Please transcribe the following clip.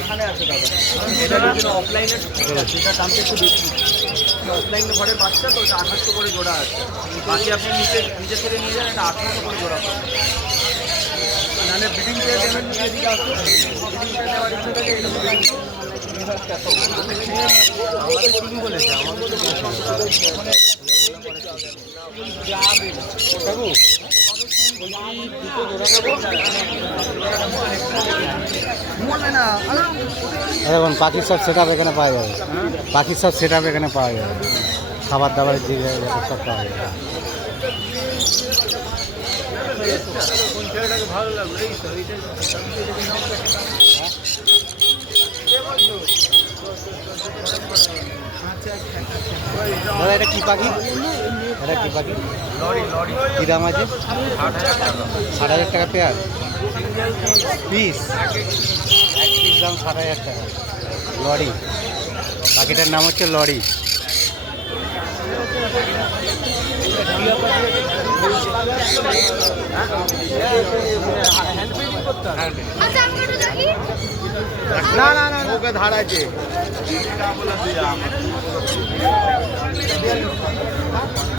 এখানে আছে দাদা, এটা দুজন অফলাইনে আছে, এটা দামটা একটু বেশি। অফলাইনে ঘরের বাচ্চা তো এটা 1800 করে জোড়া আছে, বাকি আপনি নিচে থেকে নিয়ে যান, এটা 1800 করে জোড়া পাবেন। নাহলে ব্রিডিং পেয়ে দেবেন, এদিকে আসুন, ব্রিডিং পেয়ে দেওয়ার ইচ্ছে থাকে আমাদের শুরু বলেছে আমাদের দেখুন পাখির সব সেট আপ এখানে পাওয়া যাবে, পাখির সব সেট আপ এখানে পাওয়া যাবে, খাবার দাবারের যে সব পাওয়া যাবে। ভালো লাগবে দাদা এটা কী পাখি? এটা কী পাখি? কী দাম আছে? 60,000 টাকা পেয়ার পিস, এক পিস দাম 60,000 টাকা। লরি, পাখিটার নাম হচ্ছে লরি। না না না ওকে ধার আছে।